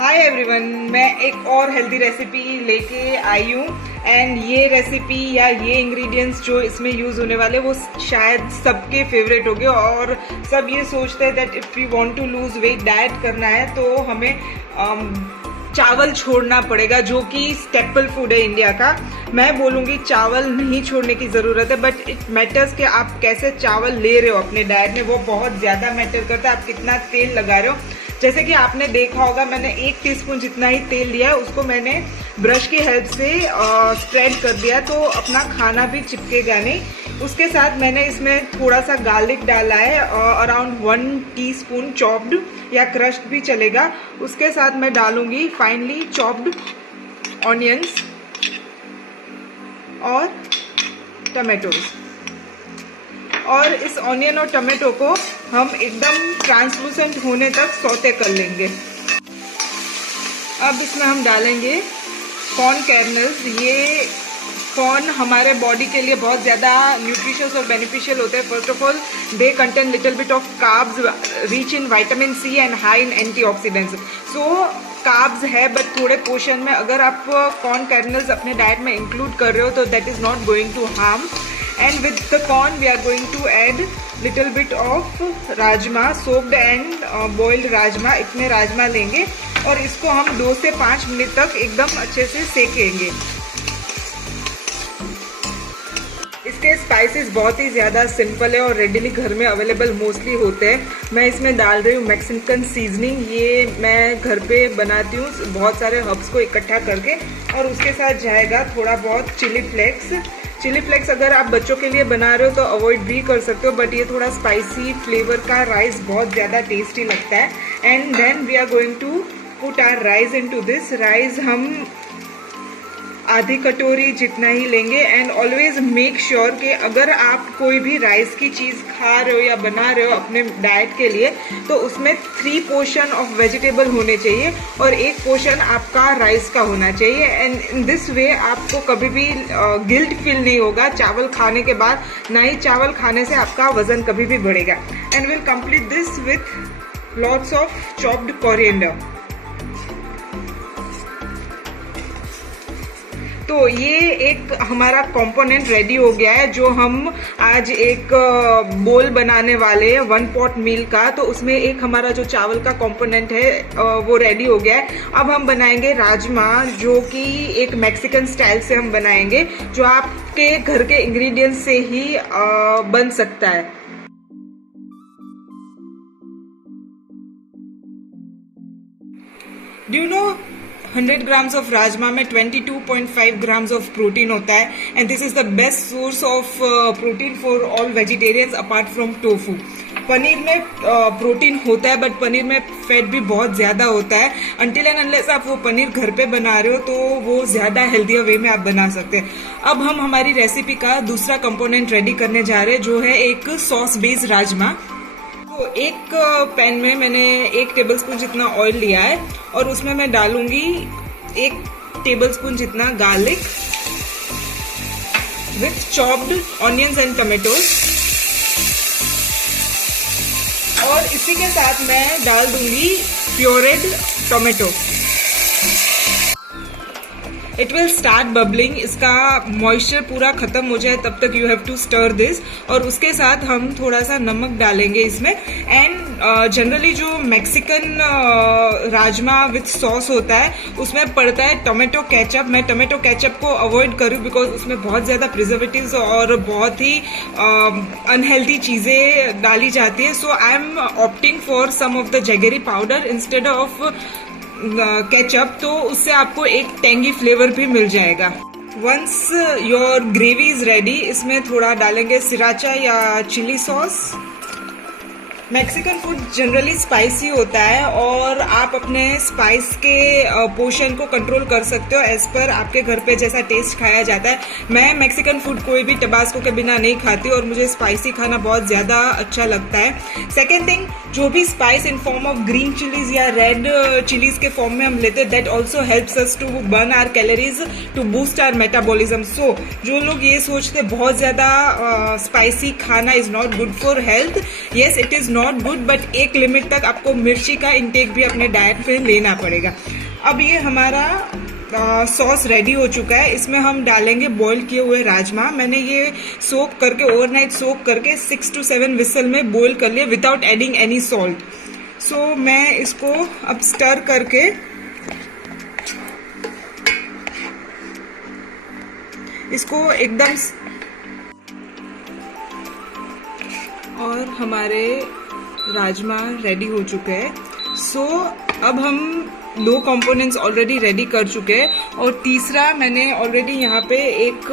Hi everyone, मैं एक और हेल्दी रेसिपी लेके आई हूँ एंड ये रेसिपी या ये इंग्रेडिएंट्स जो इसमें यूज़ होने वाले वो शायद सबके फेवरेट होंगे और सब ये सोचते हैं that if you want to lose weight diet करना है तो हमें चावल छोड़ना पड़ेगा, जो कि स्टेपल फूड है इंडिया का। मैं बोलूँगी चावल नहीं छोड़ने की ज़रूरत है, बट इट मैटर्स कि आप कैसे चावल ले रहे हो अपने डाइट में, वो बहुत ज़्यादा मैटर करता है। आप कितना तेल लगा रहे हो, जैसे कि आपने देखा होगा मैंने 1 टीस्पून जितना ही तेल लिया है, उसको मैंने ब्रश की हेल्प से स्प्रेड कर दिया तो अपना खाना भी चिपकेगा नहीं। उसके साथ मैंने इसमें थोड़ा सा गार्लिक डाला है, अराउंड 1 टीस्पून चॉप्ड या क्रश्ड भी चलेगा। उसके साथ मैं डालूंगी फाइनली चॉप्ड ऑनियंस और टमेटोज, और इस ऑनियन और टमाटो को हम एकदम ट्रांसलूसेंट होने तक सौते कर लेंगे। अब इसमें हम डालेंगे कॉर्न कर्नल्स। ये कॉर्न हमारे बॉडी के लिए बहुत ज़्यादा न्यूट्रिशियस और बेनिफिशियल होते हैं। First of all they contain little bit of carbs, rich in vitamin C and high in antioxidants. So carbs है बट थोड़े पोर्शन में। अगर आप कॉर्न कर्नल्स अपने डाइट में इंक्लूड कर रहे हो तो that is not going to harm. And with the corn we are going to add little bit of rajma, soaked and boiled rajma. इतने राजमा लेंगे और इसको हम 2 से 5 मिनट तक एकदम अच्छे से सेकेंगे। इसके स्पाइसेस बहुत ही ज़्यादा सिंपल है और रेडिली घर में अवेलेबल मोस्टली होते हैं। मैं इसमें डाल रही हूँ मैक्सिकन सीजनिंग। ये मैं घर पे बनाती हूँ बहुत सारे हर्ब्स को इकट्ठा करके, और उसके साथ जाएगा थोड़ा बहुत चिली फ्लेक्स। चिली फ्लेक्स अगर आप बच्चों के लिए बना रहे हो तो अवॉइड भी कर सकते हो, बट ये थोड़ा स्पाइसी फ्लेवर का राइस बहुत ज़्यादा टेस्टी लगता है। And then we are going to put our rice into this. Rice हम आधी कटोरी जितना ही लेंगे। एंड ऑलवेज मेक श्योर कि अगर आप कोई भी राइस की चीज़ खा रहे हो या बना रहे हो अपने डाइट के लिए तो उसमें 3 पोर्शन ऑफ वेजिटेबल होने चाहिए और 1 पोर्शन आपका राइस का होना चाहिए। एंड इन दिस वे आपको कभी भी गिल्ट फील नहीं होगा चावल खाने के बाद, ना ही चावल खाने से आपका वजन कभी भी बढ़ेगा। And will complete this with lots of chopped coriander. तो ये एक हमारा कंपोनेंट रेडी हो गया है जो हम आज एक बोल बनाने वाले हैं 1 पॉट मील का। तो उसमें एक हमारा जो चावल का कंपोनेंट है वो रेडी हो गया है। अब हम बनाएंगे राजमा, जो कि एक मैक्सिकन स्टाइल से हम बनाएंगे, जो आपके घर के इंग्रेडिएंट्स से ही बन सकता है। Do you know 100 grams of rajma में 22.5 ग्राम्स ऑफ प्रोटीन होता है। And this is the best source of protein for all vegetarians apart from tofu. Paneer में प्रोटीन होता है बट पनीर में फैट भी बहुत ज़्यादा होता है। अनटिल एंड अनलेस आप वो पनीर घर पे बना रहे हो तो वो ज़्यादा हेल्दियर वे में आप बना सकते हैं। अब हम हमारी रेसिपी का दूसरा कंपोनेंट रेडी करने जा रहे हैं, जो है एक सॉस बेस्ड राजमा। तो एक पैन में मैंने 1 टेबलस्पून जितना ऑयल लिया है और उसमें मैं डालूंगी 1 टेबलस्पून जितना garlic with chopped onions and tomatoes, और इसी के साथ मैं डाल दूंगी pureed tomato. It will start bubbling, इसका मॉइस्चर पूरा खत्म हो जाए तब तक you have to stir this. और उसके साथ हम थोड़ा सा नमक डालेंगे इसमें। एंड जनरली जो मैक्सिकन राजमा विथ सॉस होता है उसमें पड़ता है टोमेटो केचप। मैं टोमेटो केचप को अवॉइड करूँ बिकॉज उसमें बहुत ज़्यादा प्रिजर्वेटिव्स और बहुत ही अनहेल्दी चीज़ें डाली जाती है। So I am opting for some of the jaggery powder instead of ketchup, तो उससे आपको एक टेंगी फ्लेवर भी मिल जाएगा। Once your gravy is ready, इसमें थोड़ा डालेंगे सिराचा या chilli sauce. Mexican food generally spicy होता है और आप अपने स्पाइस के पोर्शन को कंट्रोल कर सकते हो एज पर आपके घर पे जैसा टेस्ट खाया जाता है। मैं मैक्सिकन फूड कोई भी टबास्को के बिना नहीं खाती और मुझे स्पाइसी खाना बहुत ज़्यादा अच्छा लगता है। सेकेंड थिंग, जो भी spice in form of green chillies या रेड चिलीज के फॉर्म में हम लेते हैं that also helps us to burn our calories to boost our metabolism. So जो लोग ये सोचते बहुत ज़्यादा स्पाइसी खाना is not good for health, yes it is not good, but एक लिमिट तक आपको मिर्ची का इंटेक भी अपने डाइट में लेना पड़ेगा। अब ये हमारा सॉस रेडी हो चुका है। इसमें हम डालेंगे बॉईल किए हुए राजमा। मैंने ये सोक करके ओवरनाइट सोक करके 6 to 7 विसल में बॉईल कर लिया विदाउट एडिंग एनी सॉल्ट। सो मैं इसको अब स्टर करके इसको एकदम, और हमारे राजमा रेडी हो चुके हैं। सो अब हम 2 कंपोनेंट्स ऑलरेडी रेडी कर चुके हैं, और तीसरा मैंने ऑलरेडी यहाँ पे एक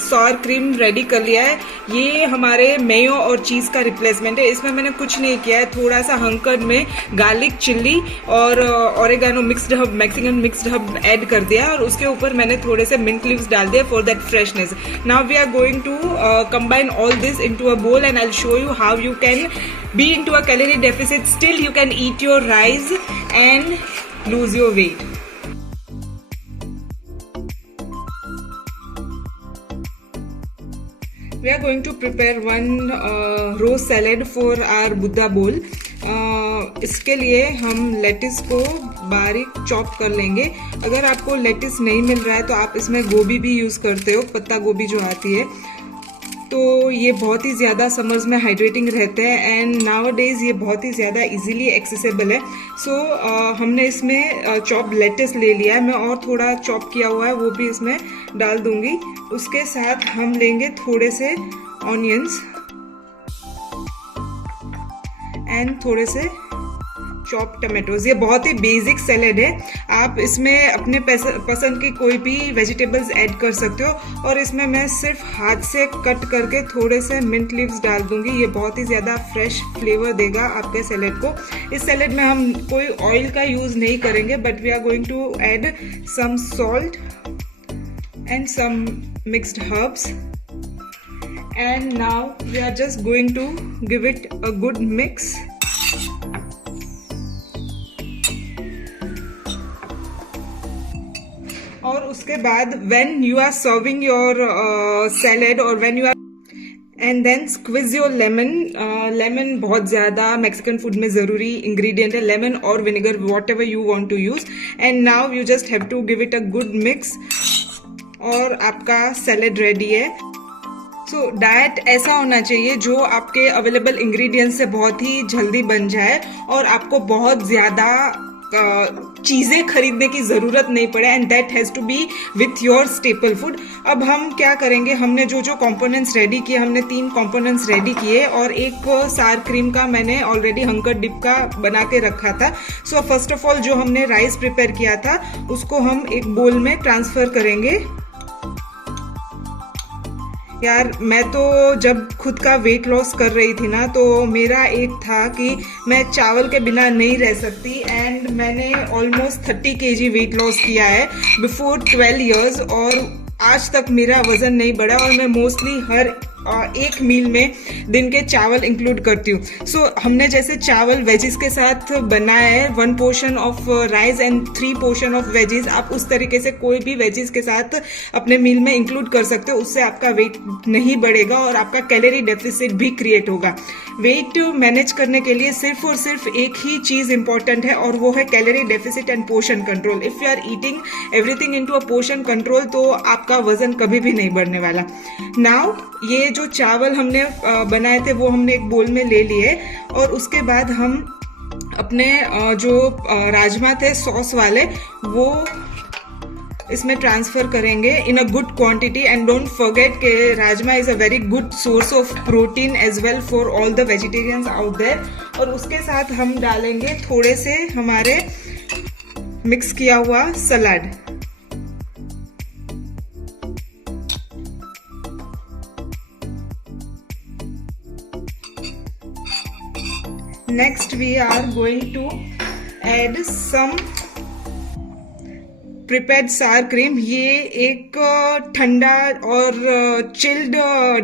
सॉर क्रीम रेडी कर लिया है। ये हमारे मेयो और चीज़ का रिप्लेसमेंट है। इसमें मैंने कुछ नहीं किया है, थोड़ा सा हंकर्ड में गार्लिक, चिल्ली और oregano mixed hub, Mexican mixed hub add कर दिया, और उसके ऊपर मैंने थोड़े से मिंट लीव्स डाल दिया for that freshness. Now we are going to combine all this into a bowl, and I'll show you how you can be into a calorie deficit, still you can eat your rice and lose your weight. We are going to prepare one roast salad for our Buddha bowl. इसके लिए हम lettuce को बारीक chop कर लेंगे। अगर आपको lettuce नहीं मिल रहा है तो आप इसमें गोभी भी यूज़ करते हो, पत्ता गोभी जो आती है। तो ये बहुत ही ज़्यादा समर्स में हाइड्रेटिंग रहते हैं, एंड नाउ डेज ये बहुत ही ज़्यादा इजीली एक्सेसिबल है। सो हमने इसमें चॉप लेटिस ले लिया है, मैं और थोड़ा चॉप किया हुआ है वो भी इसमें डाल दूंगी। उसके साथ हम लेंगे थोड़े से ऑनियंस एंड थोड़े से चॉप टमाटोज। ये बहुत ही बेसिक सैलेड है, आप इसमें अपने पसंद की कोई भी वेजिटेबल्स ऐड कर सकते हो। और इसमें मैं सिर्फ हाथ से कट करके थोड़े से मिंट लीव्स डाल दूंगी। ये बहुत ही ज़्यादा फ्रेश फ्लेवर देगा आपके सैलेड को। इस सैलेड में हम कोई ऑयल का यूज़ नहीं करेंगे, but we are going to add some salt and some mixed herbs, and now we are just going to give it a good mix. और उसके बाद when you are serving your salad or when you are and then squeeze your lemon. Lemon बहुत ज़्यादा Mexican food में ज़रूरी ingredient है, lemon और vinegar whatever you want to use, and now you just have to give it a good mix और आपका salad ready है। So diet ऐसा होना चाहिए जो आपके अवेलेबल इंग्रेडिएंट्स से बहुत ही जल्दी बन जाए और आपको बहुत ज़्यादा चीज़ें खरीदने की ज़रूरत नहीं पड़े, and that has to be with your staple food. अब हम क्या करेंगे, हमने जो जो कंपोनेंट्स रेडी किए, हमने 3 कंपोनेंट्स रेडी किए और एक सार क्रीम का मैंने ऑलरेडी हंकर डिप का बना के रखा था। सो फर्स्ट ऑफ ऑल जो हमने राइस प्रिपेयर किया था उसको हम एक बोल में ट्रांसफ़र करेंगे। यार मैं तो जब खुद का वेट लॉस कर रही थी ना, तो मेरा एक था कि मैं चावल के बिना नहीं रह सकती, एंड मैंने ऑलमोस्ट 30 kg वेट लॉस किया है बिफोर 12 years, और आज तक मेरा वज़न नहीं बढ़ा, और मैं मोस्टली हर एक मील में दिन के चावल इंक्लूड करती हूँ। सो हमने जैसे चावल वेजिस के साथ बनाया है, 1 portion of rice and 3 portion of veggies, आप उस तरीके से कोई भी वेजिस के साथ अपने मील में इंक्लूड कर सकते हो। उससे आपका वेट नहीं बढ़ेगा और आपका कैलोरी डेफिसिट भी क्रिएट होगा। वेट मैनेज करने के लिए सिर्फ और सिर्फ एक ही चीज़ इंपॉर्टेंट है, और वो है calorie deficit and portion control. If you are eating everything into a portion control, तो आपका वजन कभी भी नहीं बढ़ने वाला। नाउ ये जो चावल हमने बनाए थे वो हमने एक बोल में ले लिए, और उसके बाद हम अपने जो राजमा थे सॉस वाले वो इसमें ट्रांसफ़र करेंगे in a good quantity. And don't forget कि rajma is a very good source of protein as well for all the vegetarians out there. और उसके साथ हम डालेंगे थोड़े से हमारे मिक्स किया हुआ सलाद। Next we are going to add some prepared sour cream। ये एक ठंडा और चिल्ड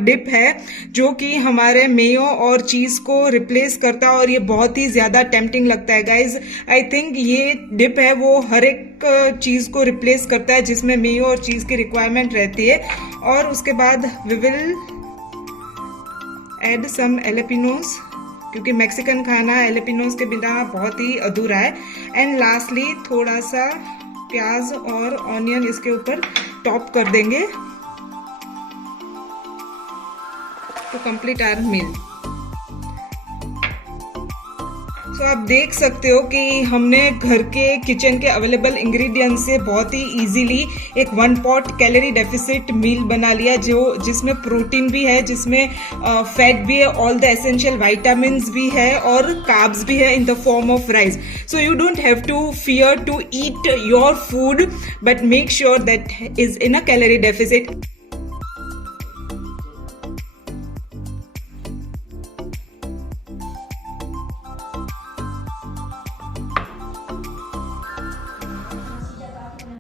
डिप है जो कि हमारे मेयो और चीज़ को रिप्लेस करता है, और ये बहुत ही ज़्यादा टेम्पटिंग लगता है गाइज। आई थिंक ये डिप है वो हर एक चीज़ को रिप्लेस करता है जिसमें मेयो और चीज़ की रिक्वायरमेंट रहती है। और उसके बाद वी विल एड सम एलेपिनोस, क्योंकि मैक्सिकन खाना एलेपिनोस के बिना बहुत ही अधूरा है। एंड लास्टली थोड़ा सा प्याज और ऑनियन इसके ऊपर टॉप कर देंगे टू कंप्लीट आवर मील। तो आप देख सकते हो कि हमने घर के किचन के अवेलेबल इंग्रेडिएंट्स से बहुत ही इजीली एक 1 पॉट कैलोरी डेफिसिट मील बना लिया, जिसमें प्रोटीन भी है, जिसमें फैट भी है, ऑल द एसेंशियल विटामिन्स भी है और कार्ब्स भी है in the form of rice. So you don't have to fear to eat your food, but make sure that is in a calorie deficit.